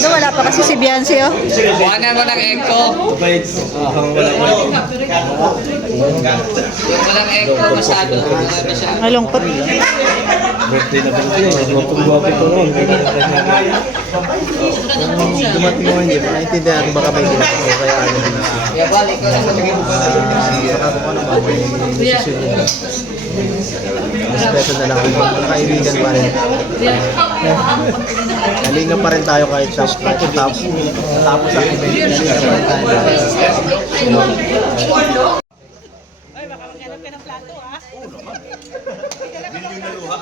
Ano, wala pa kasi si Biancy, oh. Buwanan mo ng echo. Walang echo masyado. Marami siya. Malungkot. Birthday na birthday. Matulwapit ko noon. Dumating mo hindi. Nakaintindihan ko baka may ginagawa ko kaya ano din. Kaya balik ko na sa tingin mo pa. Saka ko naman may desisyon nila. Mas beto na lang ako. Nakaibigan pa rin. Nalinga pa rin tayo kahit tapos ang event. Nalinga pa rin tayo. Ay, baka maghanap ka ng plato, ah. Milyon na luha.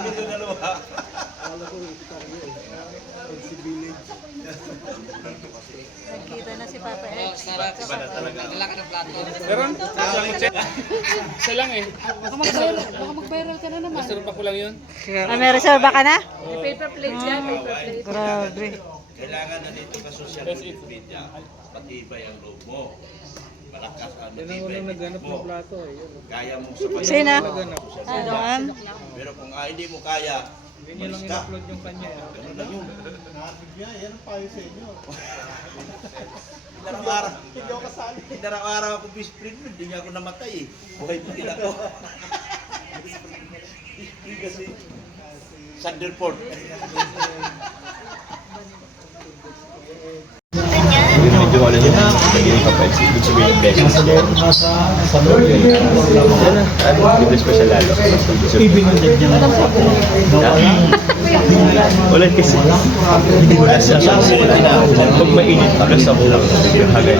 Milyon na luha. Nagkita na si Papa Oh, X. sarap. Nagdala ka ng plato. Isa lang eh. Baka mag-viral ka na naman. Sarap pa ko lang yun. Ah, may reserva ka na? May paper plate yan, paper plate. Grabe. Kailangan na dito ka social media. Matibay ang loob mo. Malakas ang Yan ang matibay unang ang naghanap loob ng mo. plato eh. Yun. Kaya mong sabayan. Sino? Social Ano, ma'am? Pero kung hindi mo kaya, Hindi niya lang malis ka. in-upload yung kanya eh. Ganun lang yun. Yan ang payo sa inyo. Araw-araw ako best friend mo, hindi niya ako namatay eh. Buhay pa din ako. Kasi, Thunderbolt. Medyo wala yun. Naging kapag ibig sabihin ng blessings. Yan na. Ano? Special lalo. Wala kasi. Hindi ko nasa pag mainit, pagas ako lang. Yung hagay.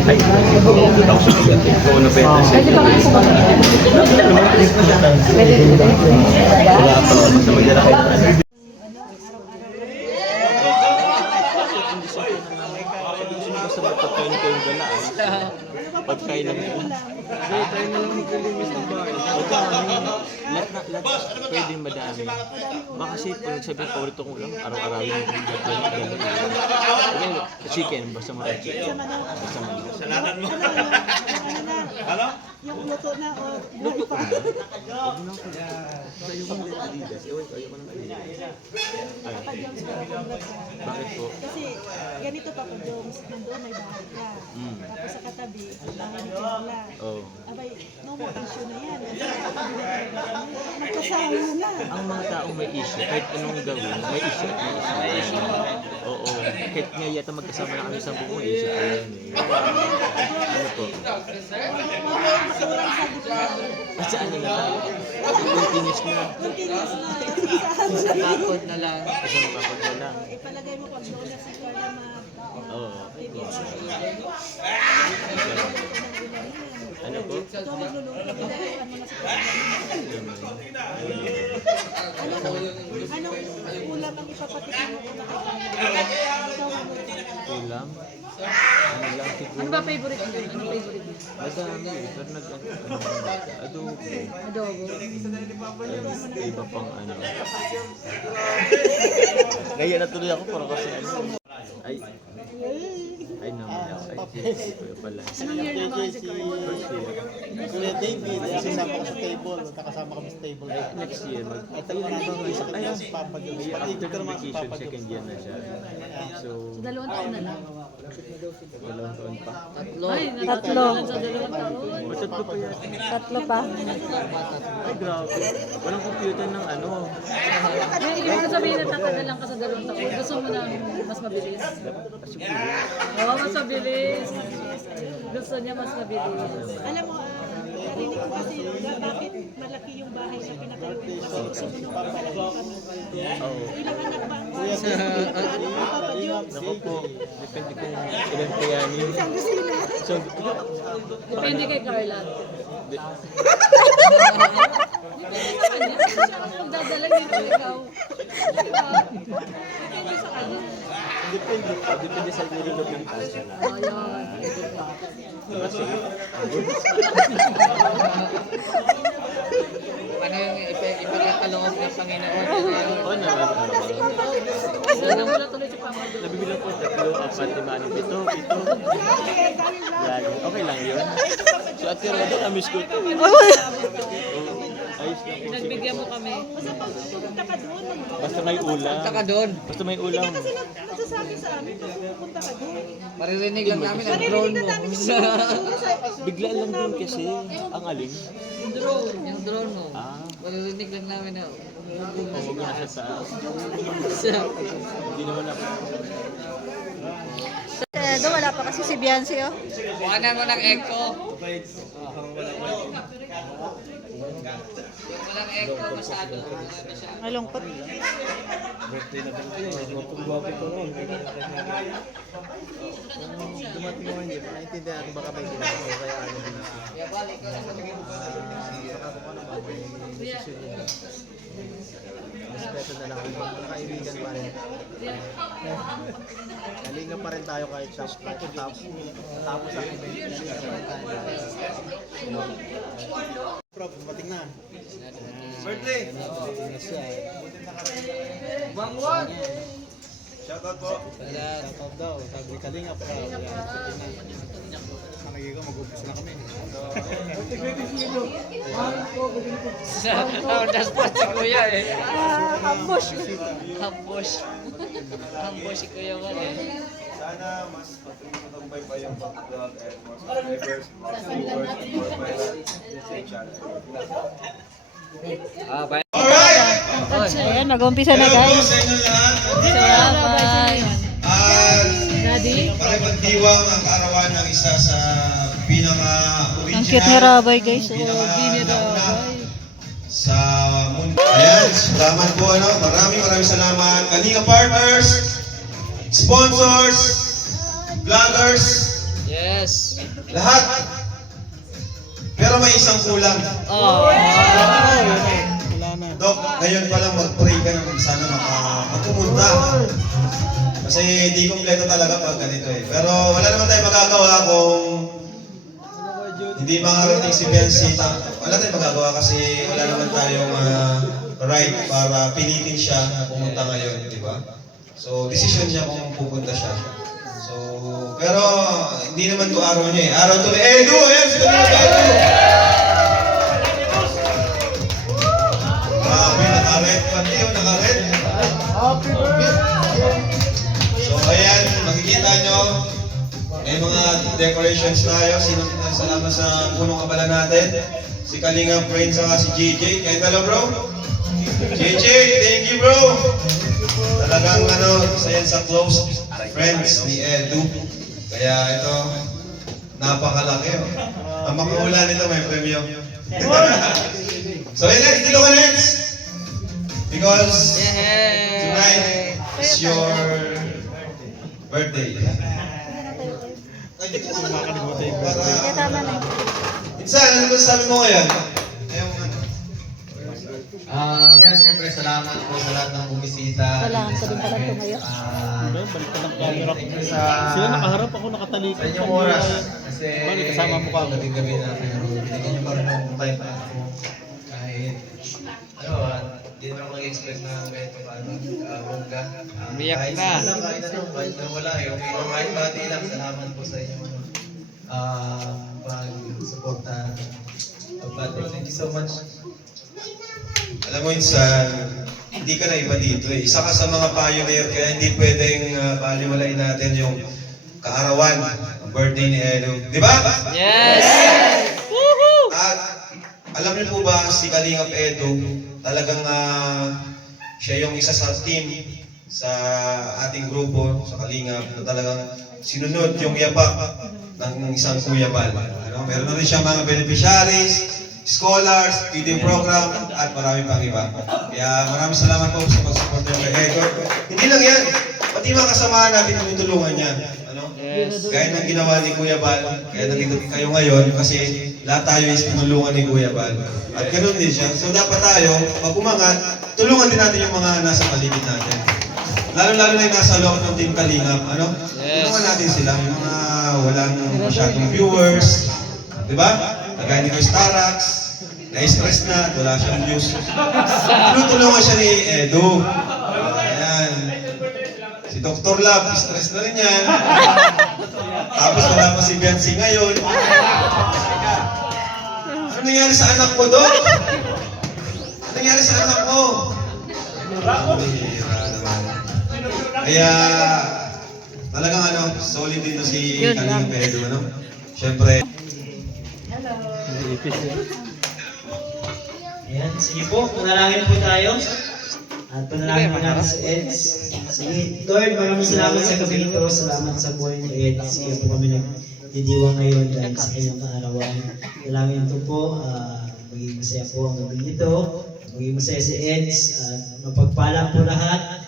Ay. Kung ano benta siya. Wala pa. Basta magdala kayo. Basta magpagkain kayong galaan. Pagkain lang yun. Hindi, tayo na lang maglilinis ng bahay. Lahat pwede madami. Baka kasi kung nagsabihin pa ulit ko lang, araw-arawin yung chicken, basta mga chicken. Basta mga Salanan mo. Ano? Yung luto na, o luto ko na. Huwag na ako. Sa'yo ko ng Adidas. Ewan ko, ayaw ko ng Adidas. Ay. Bakit po? kasi ganito pa kung Jones, nandoon may bahay ka. Tapos sa katabi, bahay ni Carla. Oh. Abay, no more issue na yan. Kasi katabi na talaga kami. Magkasama na. Ang mga taong may issue, kahit anong gawin, may issue at may issue. Oo. Kahit nga yata magkasama na kami sa buong issue pa yan eh. Ano po? Makulang sa gitna. At saan na lang? Continuous na. Continuous na. Saan siya? Takot na lang. Isang kapag na lang. Ipalagay mo pag doon na si Carla Oo. Ano po? ito magluluto. Pinakuan mo na si Carla. Anong ulam ang ipapatikin mo kung nakakain? Ulam? Ano lang siguro? Ano ba favorite mo? Ano favorite mo? Madami eh. Pero adobo. Adobo. Ay, iba pang ano. Kaya natuloy ako para kasi ano. Ay naman ako. Ay, kuya pala. Anong year na ba si Carl? First year. Kuya David, kasama ko sa table. Magkakasama kami sa table. Ay, next year. Ito lang naman isa Ay, si Papa Jones. May Pati after ko naman si vacation, Papa second Jones. year na siya. So, So, 2 taon na lang. dalawang taon pa. Tatlo. Ay, Tatlo. Sa 2 taon. O, tatlo pa yan. Tatlo pa. Ay, grabe. Walang computer ng ano. May ibig ko sabihin na tatagal lang ka sa 2 taon. Gusto mo na mas mabilis? Siguro. Oo, mas mabilis. Gusto niya mas mabilis. Alam mo, narinig ko kasi bakit malaki yung bahay na pinatayo mo kasi gusto mo nung malaki kami. Oo. Ilang anak ba ang ano mo, Papa Jones? Naku po, depende kung ilan kayanin. Isang kusina. So, Depende kay Carla. di- Depende sa kanya. Siya ang magdadala dito ikaw. Depende sa kanya. depende sa nililog ng tansya lang. Oh, yun. Kasi, Ano yung ipinakaloob ng Panginoon? Ano yun? oo naman. Sana wala tuloy si Papa. Nabibilang po 3, 4, 5, 6, 7. Yan. Okay lang yun. So, at yung ito, na-miss ko ito. Oo. Ayos lang po. Nagbigyan mo kami. Basta pag pupunta ka doon, may ulam. Punta ka doon. Basta may Hindi ulam. ka kasi nagsasabi sa amin kung pupunta ka doon. Maririnig lang namin ang Maririnig drone na mo. namin sa Bigla lang din kasi. Ang alin. Yung drone mo. Ah. Maririnig lang namin na. Huwag na siya sa... Hindi naman ako. Doon wala pa kasi si Beyonce oh. Bukanan mo ng echo. Yung walang echo masyado. Ano siya? Malungkot. Birthday na din ito. Gwapo ko noon. Dumating naman yun, naintindihan ko baka may ginagawa ko kaya ano din siya. Kaya balik ka na. Saka ko naman may desisyon yun. Respeto na lang ako. Kaibigan pa rin. Nalinga pa rin tayo kahit tapos ang event. Nalinga pa rin tayo. Prof, dumating na. Birthday! Dumating na siya. Bangwan! Shoutout po. Shoutout daw. Sabi ni Kalinga pa. Kanagay ko, mag-umpisa na kami. On the spot si Kuya eh. Ambush. Ambush. Ambush si Kuya Juan eh. Sana mas matutumbay pa yung vlog and more subscribers, more viewers, and more my channel. Bye. Ayan, nag-umpisa na guys. sa inyo lahat. Bye. Daddy? Pakipagdiwang ang kaarawan ng isa sa pinaka-original. Ang cute ni Rabay guys. Pinaka-nauna sa mundo. Ayan, salamat po ano. Maraming salamat. Kalinga partners, sponsors, vloggers, Yes. lahat. Pero may isang kulang. Oh. Wala na. Dok, ngayon pa lang mag-pray ka na sana makapumunta. Kasi di kompleto talaga pag ganito eh. Pero wala naman tayong magagawa kung hindi makarating si Beyonce. Wala tayong magagawa kasi wala naman tayong right para pilitin siya na pumunta ngayon, di ba? So, decision niya kung pupunta siya. So, pero hindi naman to araw niya eh. Araw to ni Edu! Ayan, si Edu! Grabe, nakaret. Pati yun, nakaret. So, ayan, makikita nyo. May mga decorations tayo. Salamat sa punong kabala natin. Si Kalinga Friend saka si JJ. Kahit alam bro? JJ, thank you bro! Talagang isa yan sa close friends ni Edu. Kaya ito, napakalaki. Ang makahula nito may premyo. So yun lang, dito ka next. Because tonight is your birthday. Ay, dito ka makakalimutan yung birthday. Tama na. Minsan, ano ba sabi mo ngayon? Ayaw nga. Yan, siyempre salamat po sa lahat ng bumisita. Kailangan ko din pala tumayo. Balik ka ng camera. Thank you sa Sila nakaharap, ako nakatalikod. sa inyong oras. Kasi Balik, kasama mo ka. dating gabi na pero binigyan niyo pa rin ng time para ako. Kahit, hindi naman ako nag-expect na kahit pa paano, bongga. Umiyak Kahit na. sila lang, kahit na wala, okay lang, kahit bati lang, salamat po sa inyong pag-suporta. Thank you so much. Alam mo insan, hindi ka na iba dito eh. Isa ka sa mga pioneer kaya hindi pwedeng baliwalain natin yung kaarawan ng birthday ni Edu. Di ba? Yes. At alam niyo po ba si Kalingap Edu, talagang siya yung isa sa team sa ating grupo, sa Kalingap, na talagang sinunod yung yapak ng isang Kuya Bal. Meron na rin siya mga beneficiaries, scholars, feeding program, at marami pang iba. Kaya maraming salamat po sa pag-support ng Edu. Hindi lang yan, pati mga kasamahan natin tinutulungan niya. Yes. Gaya ng ginawa ni Kuya Bal, kaya nandito kayo ngayon kasi lahat tayo is tinulungan ni Kuya Bal. At ganoon din siya. So dapat tayo, pag umangat, tulungan din natin yung mga nasa paligid natin. Lalo-lalo na yung nasa loob ng Team Kalingap. Yes. Tulungan natin sila, yung mga walang masyadong viewers. Diba? Kagaya ni Chris Tarax, na-stress na, wala siyang views. Tulungan siya ni Edu. Ayan. Si Dr. Lab, stress na rin yan. Tapos wala pa si Beyonce ngayon. Ano nangyari sa anak mo, Dok? Ano nangyari sa anak mo? Bihira naman. Kaya, talagang solid din to si Kalinga Pedro, ano? Siyempre. Ayan, sige po, manalangin po tayo. At panalangin po natin sa EDS. Sige, Lord, maraming salamat sa gabi ito. Salamat sa buhay ni EDS. Kaya po kami nagdidiwang ngayon dahil sa kanyang kaarawan. Dalangin ito po, maging masaya po ang gabi ito. Maging masaya si EDS. At mapagpala po lahat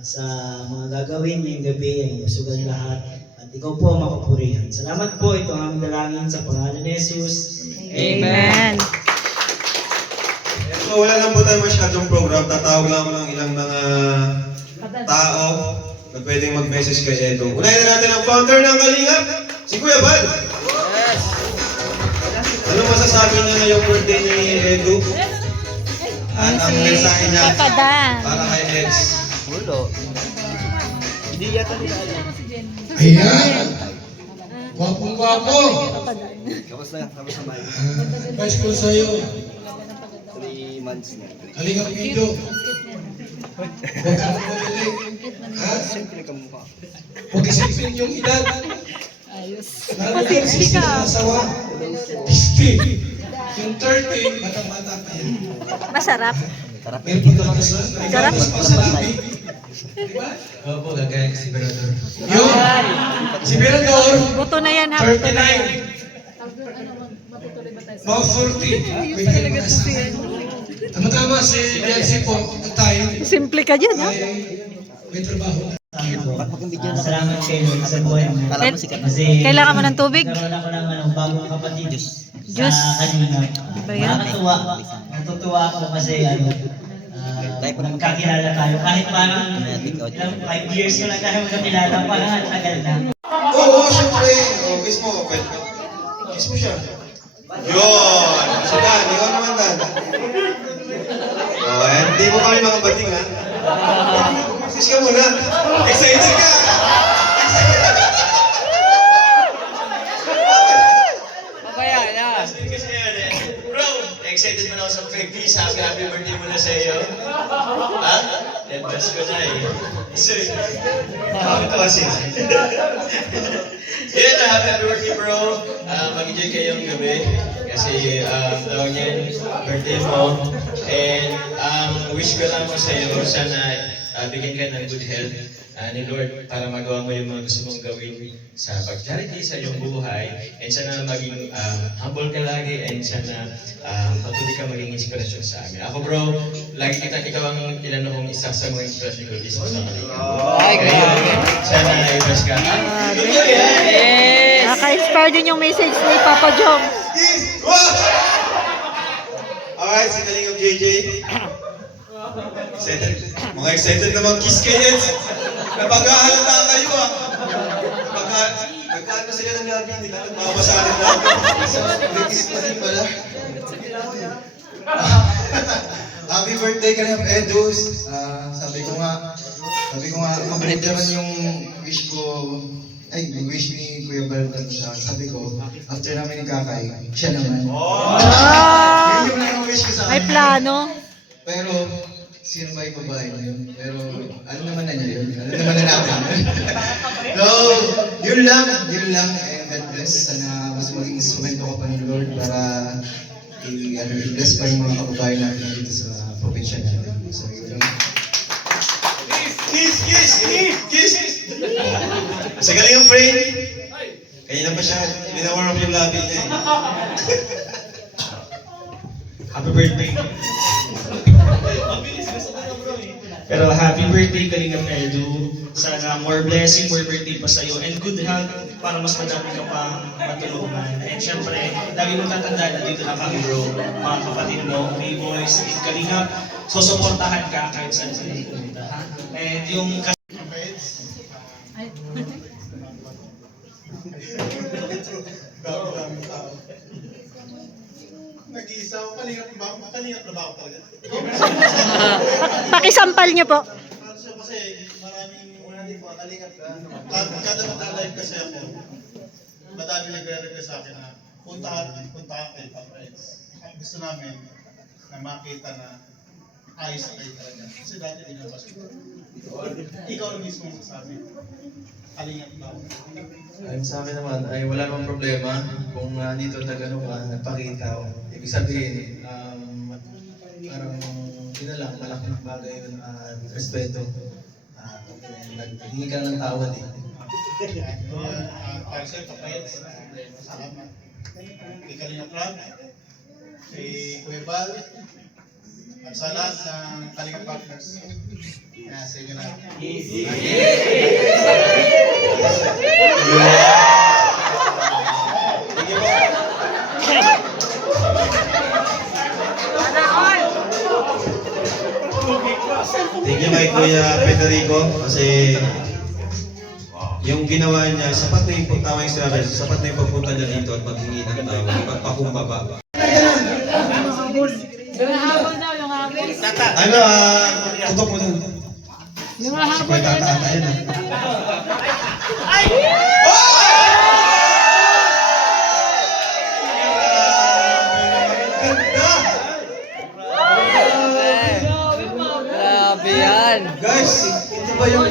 sa mga gagawin ngayong gabi. Ang masugan lahat. At ikaw po ang makapurihan. Salamat po. Ito ang aming dalangin sa pangalan ni Jesus. Amen. So wala lang po tayo masyadong program. Tatawag lang ako ng ilang mga tao na pwedeng mag-message kay Edo. Unahin na natin ang founder ng Kalingap, si Kuya Bal. Yes! Ano masasabi niya ngayong birthday ni Edo? At ang mensahe niya para kay Eds. Hindi yata nila alam. Ayan! Gwapong-gwapo! Kamusta Mike? Vice ko sa'yo. 3 months na. Kalingap Ido. Huwag ka magpapili. Ha? Siyempre kamukha. Huwag isipin yung edad. Ayos. Lalo yan si sinasawa. 50. Yung 30, batang-bata pa yan. Masarap. May pagkakasal. Sarap. Masalabi. Diba? Opo, gagaya si Berador. Yun! Si Berador, Buto na yan ha. 39. Mga 40. Pwede ka mag-asa. Tama-tama si Nancy po, tayo. Simple ka dyan ha. May trabaho. Salamat kayo sa buhay mo. Kasi Kailangan mo ng tubig? nagkaroon ako ng bagong kapatid Diyos. sa kanina. Ba yan? Nakakatuwa. Natutuwa ako kasi magkakilala tayo. Kahit parang 5 years ko lang tayo magkakilala, parang ang tagal na. Oo, syempre. Kiss mo. Kiss mo siya. Yun! Si Dan, ikaw naman Dan. Hindi mo kami mga bating ha. Kiss ka muna. Excited ka! Mamaya na. Kasi yan eh. Bro, excited mo na ako sa fake piece. Happy birthday mo na sa iyo. Ha? Advance ko na eh. So, to kasi. Yan na, happy birthday bro. Mag-enjoy kayong gabi. Kasi tawag niya, birthday mo. And wish ko lang mo sa iyo, sana bigyan ka ng good health ni Lord para magawa mo yung mga gusto mong gawin sa pag-charity sa iyong buhay. And sana maging humble ka lagi and sana patuloy ka maging inspirasyon sa amin. Ako bro, lagi ikaw ang tinanong kong isa sa mga inspirasyon ko dito sa kanila. Sana i-bless ka. Yes. Naka-inspire din yung message ni Papa Jom. Alright, si Kalingap JJ. Excited? Mga excited na mag-kiss kayo. Napag-ahalata kayo ah. Nagkaan na sila ng labi, hindi na nagpapasalit na. Nag-kiss pa rin pala. Happy birthday ka na, Edus. Sabi ko nga, mabalik naman yung wish ko. Ay, yung wish ni Kuya Baldan siya. Sabi ko, after namin ni Kakay, siya naman. Yun yung lang ang wish ko sa May akin. plano. Pero, sino ba yung babae na yun? Pero, ano naman na niya yun? Ano naman na natin yun? So, yun lang. And God bless. Sana mas maging instrumento ko pa ni Lord para i-bless pa yung mga kababayan natin dito sa probinsya natin. So, yun lang. Kiss! Sa Kalingap Brain, kanina pa siya, binawarm yung labi niya eh. Happy birthday. Pero happy birthday Kalingap Edu. Sana more blessing, more birthday pa sa'yo. And good health para mas madami ka pang matulungan. And syempre, lagi mo tatandaan na dito na kami bro. Mga kapatid mo, Mayboys, Kalingap. So supportahan ka kahit saan sa pumunta. Ha? And yung Nag-iisa ako, kalingap na ba ako talaga? Pakisampal niyo po. Kasi maraming kalingap ka. Kada mag-live kasi ako, madami nagre-request sa akin na puntahan kay Papa Eds. Ang gusto namin na makita na ayos na kayo talaga. Kasi dati dinabas ko. Ikaw ang mismo sabi. Kalingap ba? Ayon sa akin naman ay wala namang problema kung dito nag-ano ka, nagpakita ko. Ibig sabihin, parang yun na lang, malaking bagay yun at respeto. Naghingi ka ng tawad eh. Para sa'yo, papayat. Salamat. Kay Kalingap Rab, kay Kuya Bal, at sa lahat ng Kalingap Partners. Sa inyo na. Thank you kay Kuya Federico kasi yung ginawa niya, sapat na yung tama yung sinabi, sapat na yung pagpunta niya dito at maghingi ng tawad, pagpakumbaba. Yung habol daw, yung habol. Ano, tutok mo dun. Yung habol. May tataata yun ah. Ganda! Grabe yan. Guys, ito ba yung...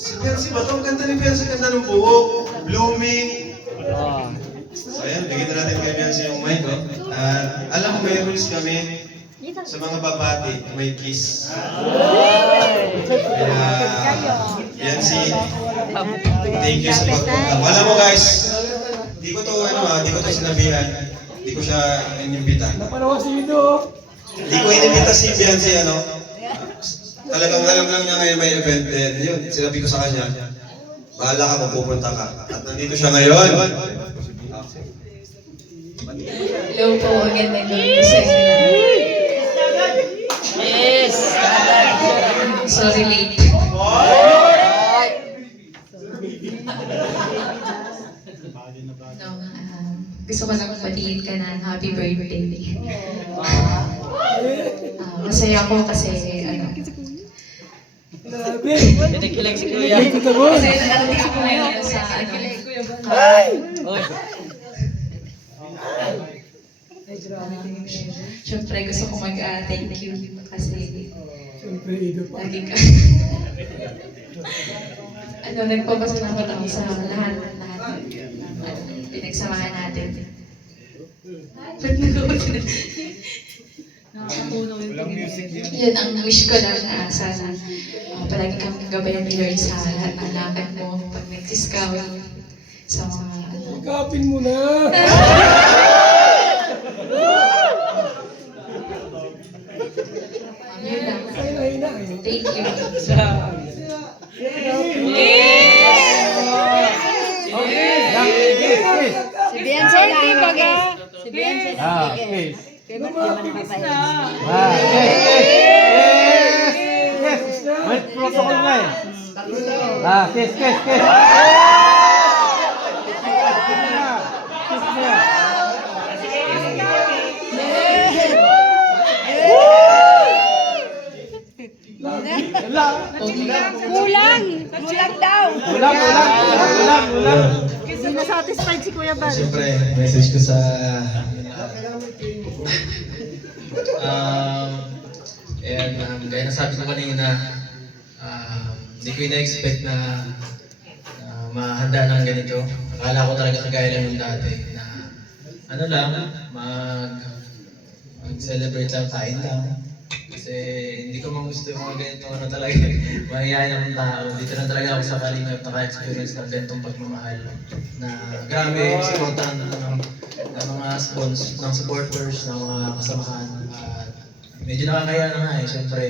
Si Percy ba? Ang ganda ni Percy, ganda ng buhok, blooming. So ayan, bigyan na natin kay Percy yung mic. Alam ko may rules kami sa mga babati, may kiss. Kaya, Percy, thank you sa pagpunta. Alam mo guys, di ko to sinabihan. Di ko siya inimbita. Di ko inimbita si Beyonce, talagang alam lang niya ngayon may event. And yun, sinabi ko sa kanya, bahala ka kung pupunta ka. At nandito siya ngayon. Hello po, magandang gabi sa inyo. Yes! Sorry late. No, gusto ko lang patiin ka ng happy birthday. Masaya ako kasi Kinikilig si Kuya. kasi nakarating ako ngayon sa Siyempre gusto ko mag-thank you kasi lagi ka nagpapasalamat ako sa lahat pinagsamahan natin. Yan ang wish ko lang na sana palagi kami gabayan ni Lord sa lahat ng lakad mo pag nagsiskaw sa mga Kapin mo na! yun lang. Thank you. Si Beyonce na baga. Si Beyonce na kiss. Yes! May protocol na eh. Kiss, kiss, kiss! Kulang daw. Kulang. Hindi na satisfied si Kuya Bal. Siyempre, message ko sa... gaya na sabi ko kanina, hindi ko ina-expect na mahanda ng ganito. Akala ko talaga kagaya lang yung dati na mag-celebrate lang, kain lang. Kasi hindi ko man gusto yung mga ganito talaga, mahihayin akong tao. Dito na talaga ako sa Kalingap naka-experience ng ganitong pagmamahal na grabe yung supportan ng mga supporters, ng mga kasamahan. Medyo nakakaya na nga eh, syempre,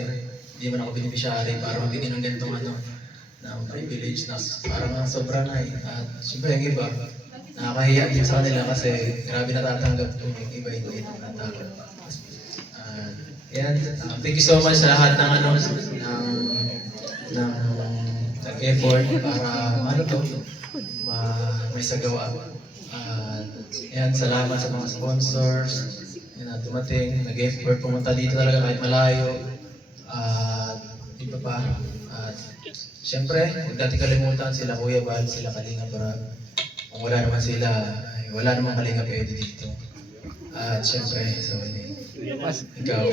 hindi man ako beneficiary para mabigyan ng ganitong ng privilege na parang sobra na eh. At syempre yung iba, nakakahiya din sa kanila kasi grabe natatanggap kung yung iba hindi natatanggap. Yan, thank you so much sa lahat ng nag-effort para may sagawa. Yan, salamat sa mga sponsors. Yan, dumating, nag-effort, pumunta dito talaga kahit malayo. Iba pa. Siyempre, huwag natin kalimutan sila Kuya Bal, sila Kalingap Rab. Kung wala naman sila, wala namang Kalingap Eddie dito. At siyempre, so Ikaw,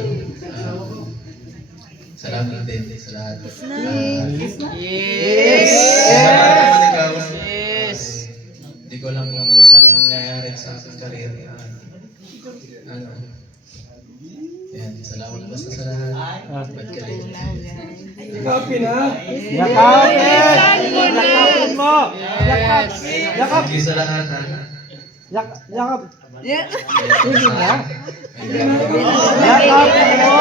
salamat din sa lahat. Yes! Salamat naman ikaw. Yes! Hindi ko alam kung sana mangyayari sa aking career. Yan, salamat basta sa lahat. Ba't ka rin? Yakapin ha? Yakapin mo! Yakap! Yakap! Thank you sa lahat ha. Yakap! Sige na. Yakap mo!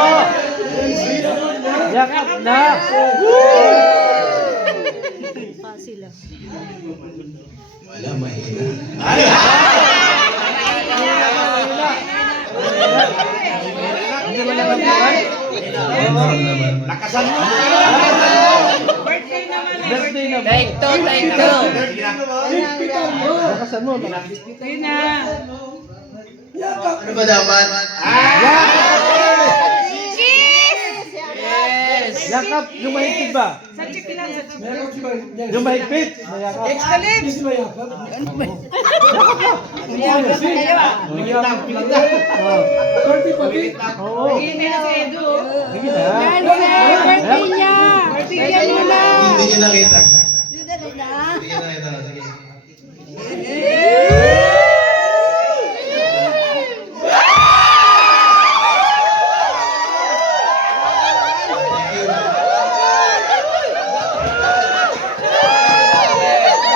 Yakap na! Wala, mahina. Hindi mo naman buwan? Lakasan mo! Birthday na ba? Take two, take two. Lakasan mo. Ano ba dapat? Yes! Yakap! Yung mahigpit ba? Yung mahigpit? Yakap. Hindi ba yakap? Yakap na. Birthday pati? Oo. Sige na. Birthday niya! Birthday niya muna! Hindi nyo nakita. Hindi nyo nakita. Sige.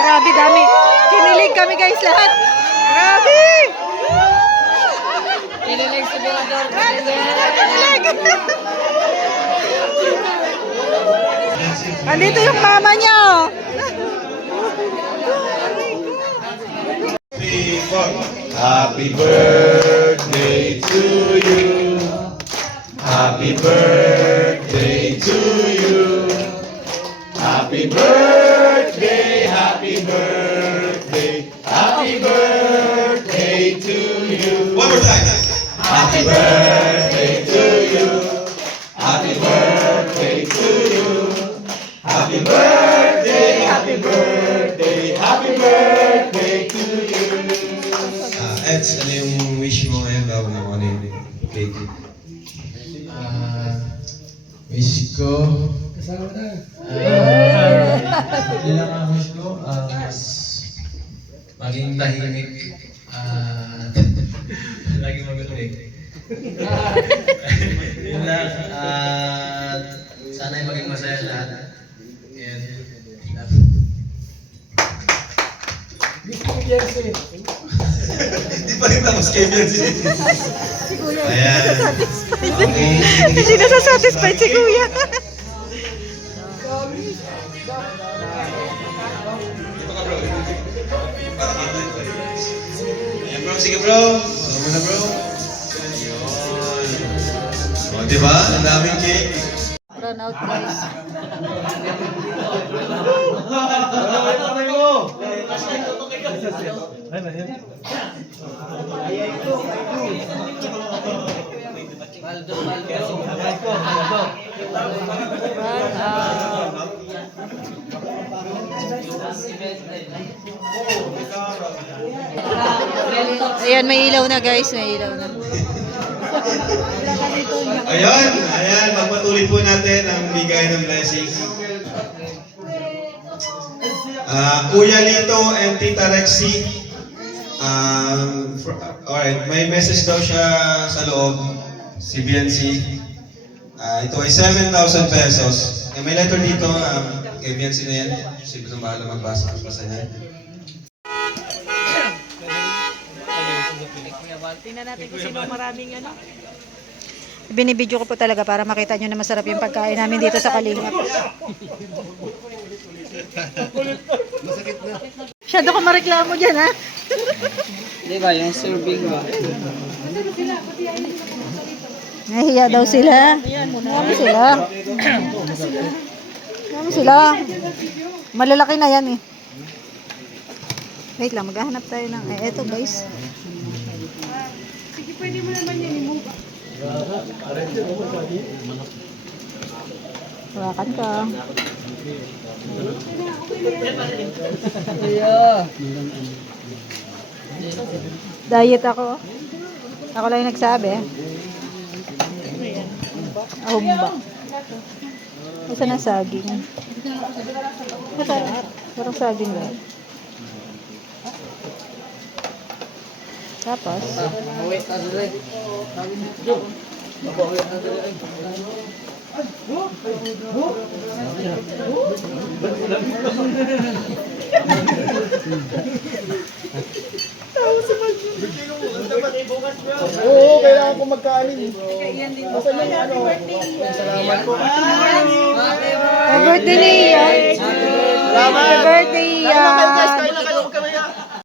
Grabe dami. Kinilig kami guys lahat. Grabe! Kinilig si Bilador. Kinilig! Andito yung mama niya oh. Happy birthday to you. Happy birthday to you. Happy birthday, happy birthday, happy birthday to you. One more time. Happy birthday to you. Happy birthday to you. Happy birthday, happy birthday, happy birthday to you. Eds, ano yung wish mo ngayon bago mo ano yung cake? Wish ko, Kasama na. yun lang ang wish ko, mas maging tahimik, lagi magaling. Yun lang, sana ay maging masaya lahat. And, Gusto ko Jersey. Hindi pa rin tapos kay Biansi. Ayan. Hindi na satisfied si Kuya. Ayan bro, sige bro. Salamat na bro. Ayun. O diba? Ang daming cake. Run out guys. Ayan, may ilaw na guys, may ilaw na. Ayun, ayan, magpatuloy po natin ang bigay ng blessings. Kuya Lito and Tita Rexy, alright, may message daw siya sa loob, si BNC. Ito ay 7,000 pesos. May letter dito, kay BNC na yan. Sige na bahala magbasa niya. Tingnan natin kung sino maraming ano. Binibidyo ko po talaga para makita nyo na masarap yung pagkain namin dito sa Kalingap. Masakit na. Masyado ka mareklamo dyan, ha? Di ba, yung serving ba? Nahiya daw sila. Nahiya sila. Nahiya sila. Malalaki na yan, eh. Wait lang, maghahanap tayo ng... eto, guys. Sige, pwede mo naman yan i-move. Hawakan ka. Diet ako. Ako lang yung nagsabi. Ahumba. Isa na saging. Parang saging lang. Tapos, Wait na dali. Wait na dali. Oo, kailangan ko magkaanin. Basta yung ano. Salamat po. happy birthday, Ian. Happy birthday, Ian.